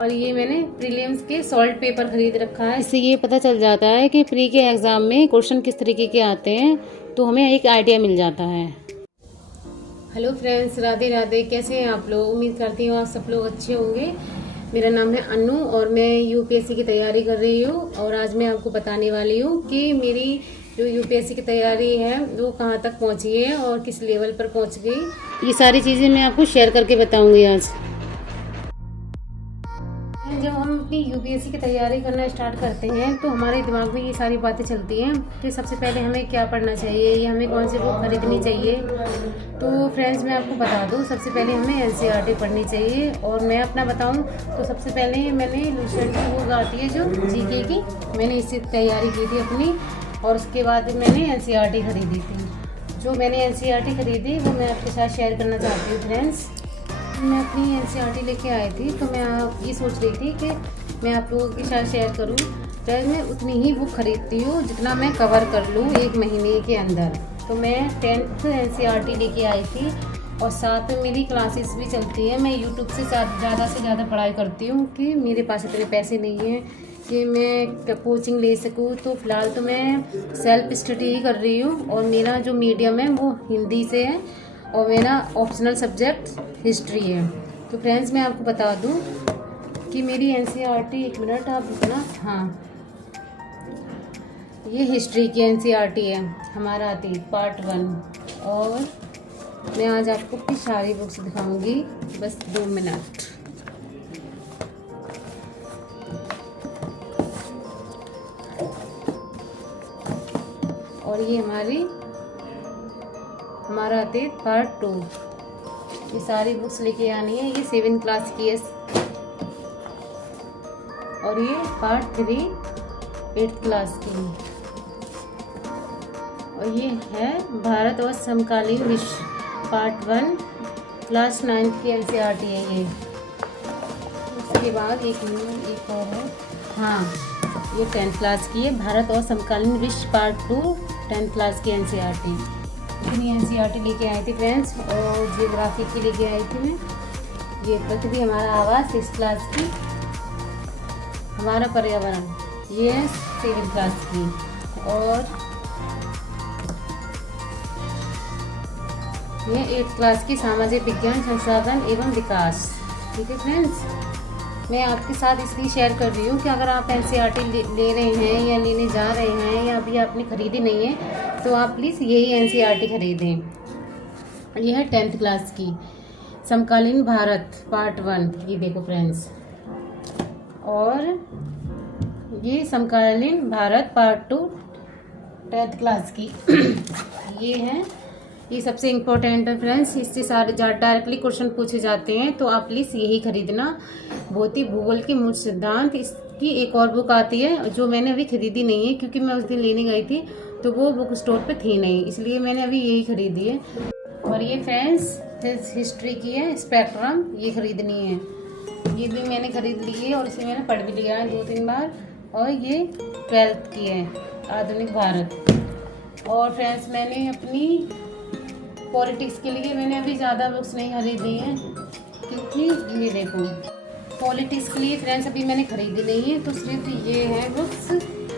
और ये मैंने प्रीलिम्स के सॉल्ट पेपर खरीद रखा है। इससे ये पता चल जाता है कि प्री के एग्ज़ाम में क्वेश्चन किस तरीके के आते हैं, तो हमें एक आइडिया मिल जाता है। Hello friends, Radhe Radhe. कैसे हैं आप लोग? उम्मीद करती हूँ आप सब लोग अच्छे होंगे। मेरा नाम है अनु और मैं यूपीएससी की तैयारी कर रही हूँ। और आज मैं आपको बताने वाली हूँ कि मेरी जो यूपीएससी की तैयारी है वो कहाँ तक पहुँची है और किस लेवल पर पहुँच गई। ये सारी चीज़ें मैं आपको शेयर करके बताऊँगी आज। जब हम अपनी यूपीएससी की तैयारी करना स्टार्ट करते हैं तो हमारे दिमाग में ये सारी बातें चलती हैं कि सबसे पहले हमें क्या पढ़ना चाहिए या हमें कौन सी बुक खरीदनी चाहिए। तो फ्रेंड्स, मैं आपको बता दूं, सबसे पहले हमें एनसीईआरटी पढ़नी चाहिए। और मैं अपना बताऊं तो सबसे पहले मैंने लूसेंट की बुक आती है जो जीके की, मैंने इससे तैयारी की थी अपनी। और उसके बाद मैंने एनसीईआरटी खरीदी थी। जो मैंने एनसीईआरटी खरीदी वो मैं आपके साथ शेयर करना चाहती हूँ फ्रेंड्स। मैं अपनी एनसीईआरटी लेके आई थी तो मैं ये सोच रही थी कि मैं आप लोगों के साथ शेयर करूं। शायद मैं उतनी ही बुक खरीदती हूँ जितना मैं कवर कर लूँ एक महीने के अंदर। तो मैं 10th एनसीईआरटी लेके आई थी और साथ में मेरी क्लासेस भी चलती हैं। मैं यूट्यूब से ज़्यादा से ज़्यादा पढ़ाई करती हूँ कि मेरे पास इतने पैसे नहीं हैं कि मैं कोचिंग ले सकूँ। तो फ़िलहाल तो मैं सेल्फ स्टडी ही कर रही हूँ और मेरा जो मीडियम है वो हिंदी से है और मेरा ऑप्शनल सब्जेक्ट हिस्ट्री है। तो फ्रेंड्स, मैं आपको बता दूं कि मेरी एनसीईआरटी, एक मिनट आप रुकना, हाँ, ये हिस्ट्री की एनसीईआरटी है, हमारा अतीत पार्ट 1। और मैं आज आपको अपनी सारी बुक्स दिखाऊंगी, बस 2 मिनट। और ये हमारा अतीत पार्ट 2। ये सारी बुक्स लेके आनी है। ये 7th क्लास की है और ये पार्ट 3 8th क्लास की। और ये है भारत और समकालीन विश्व पार्ट 1 क्लास 9th की एनसीईआरटी है ये। उसके बाद एक और है, हाँ, ये 10th क्लास की है, भारत और समकालीन विश्व पार्ट 2 10th क्लास की एनसीईआरटी। इतनी एनसीईआरटी लेके आई थी फ्रेंड्स। और जियोग्राफी की लेके आई थी मैं। ये पृथ्वी हमारा आवास 6th क्लास की। हमारा पर्यावरण ये है 7th क्लास की। और ये 8th क्लास की, सामाजिक विज्ञान संसाधन एवं विकास। ठीक है फ्रेंड्स, मैं आपके साथ इसलिए शेयर कर रही हूँ कि अगर आप एनसीईआरटी ले रहे हैं या लेने जा रहे हैं या अभी आपने खरीदी नहीं है तो आप प्लीज़ यही एनसीईआरटी खरीदें। यह है 10th क्लास की समकालीन भारत पार्ट 1। ये देखो फ्रेंड्स, और ये समकालीन भारत पार्ट 2 10th क्लास की। ये है, ये सबसे इम्पोर्टेंट है फ्रेंड्स। इससे सारे डायरेक्टली क्वेश्चन पूछे जाते हैं तो आप प्लीज़ यही खरीदना। भौतिक भूगोल के मूल सिद्धांत, इसकी एक और बुक आती है जो मैंने अभी खरीदी नहीं है क्योंकि मैं उस दिन लेने गई थी तो वो बुक स्टोर पे थी नहीं, इसलिए मैंने अभी यही खरीदी है। और ये फ्रेंड्स हिस्ट्री की है, स्पेक्ट्रम, ये खरीदनी है। ये भी मैंने खरीद ली है और इसे मैंने पढ़ भी लिया है 2-3 बार। और ये 12th की है, आधुनिक भारत। और फ्रेंड्स, मैंने अपनी पॉलिटिक्स के लिए मैंने अभी ज़्यादा बुक्स नहीं खरीदी हैं क्योंकि ये देखो, पॉलिटिक्स के लिए फ्रेंड्स अभी मैंने खरीदी नहीं है। तो सिर्फ ये है बुक्स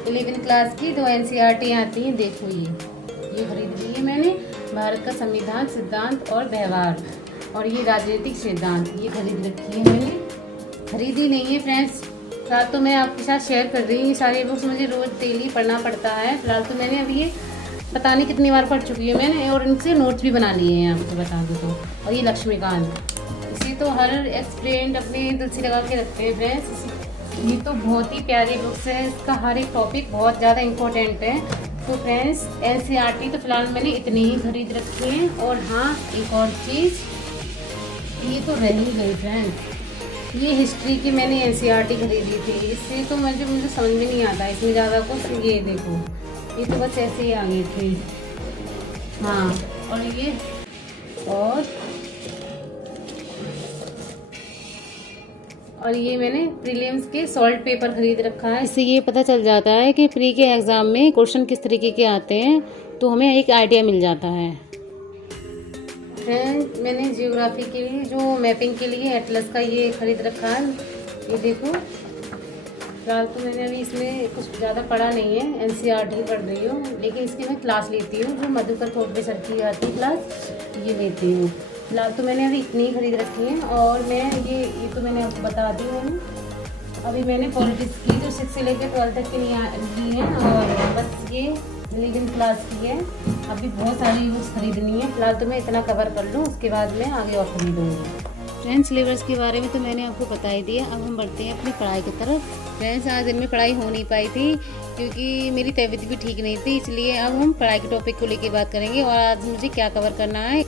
11th क्लास की, 2 एनसीईआरटी आती हैं। देखो ये खरीद ली है मैंने, भारत का संविधान, सिद्धांत और व्यवहार। और ये राजनीतिक सिद्धांत, ये खरीद रखी है मैंने, खरीदी नहीं है फ्रेंड्स। फिलहाल तो मैं आपके साथ शेयर कर रही हूँ। ये सारी बुक्स मुझे रोज़ डेली पढ़ना पड़ता है। फिलहाल तो मैंने अभी ये पता नहीं कितनी बार पढ़ चुकी है मैंने और इनसे नोट्स भी बना लिए हैं, आपको बता दूँ तो। और ये लक्ष्मीकांत, इसे तो हर एक्सपेरेंट अपने दिल से लगा के रखते हैं फ्रेंड्स। ये तो बहुत ही प्यारी बुक्स है, इसका हर एक टॉपिक बहुत ज़्यादा इम्पोर्टेंट है। तो फ्रेंड्स, एनसीईआरटी तो फिलहाल मैंने इतनी ही खरीद रखी है। और हाँ, एक और चीज़, ये तो रह ही गई फ्रेंड्स, ये हिस्ट्री की मैंने एनसीईआरटी खरीदी थी। इससे तो मुझे समझ में नहीं आता इसमें ज़्यादा कुछ। ये देखो, ये तो बस ऐसे ही आ गई थी, हाँ। और ये मैंने प्रीलिम्स के सॉल्ट पेपर खरीद रखा है। इससे ये पता चल जाता है कि प्री के एग्ज़ाम में क्वेश्चन किस तरीके के आते हैं, तो हमें एक आइडिया मिल जाता है। फ्रेंड, मैंने जियोग्राफी के लिए जो मैपिंग के लिए एटलस का ये खरीद रखा है। ये देखो, फिलहाल तो मैंने अभी इसमें कुछ ज़्यादा पढ़ा नहीं है, NCERT पढ़ रही हूँ, लेकिन इसकी मैं क्लास लेती हूँ जो मधुकर कोटबे सर की आती है क्लास, ये लेती हूँ। फिलहाल तो मैंने अभी इतनी ही खरीद रखी है। और मैं ये तो मैंने आपको बता दी मैंने। अभी मैंने पॉलिटिक्स की जो 6 से लेकर 12 तक की ली है, और बस ये 11th क्लास की है। अभी बहुत सारी बुक्स खरीदनी है। फिलहाल तो मैं इतना कवर कर लूँ, उसके बाद मैं आगे और खरीदूँगी। फ्रेंड्स, सिलेबस के बारे में तो मैंने आपको बता ही दिया। अब हम बढ़ते हैं अपनी पढ़ाई की तरफ। फ्रेंड्स, आज दिन में पढ़ाई हो नहीं पाई थी क्योंकि मेरी तबीयत भी ठीक नहीं थी, इसलिए अब हम पढ़ाई के टॉपिक को लेकर बात करेंगे और आज मुझे क्या कवर करना है।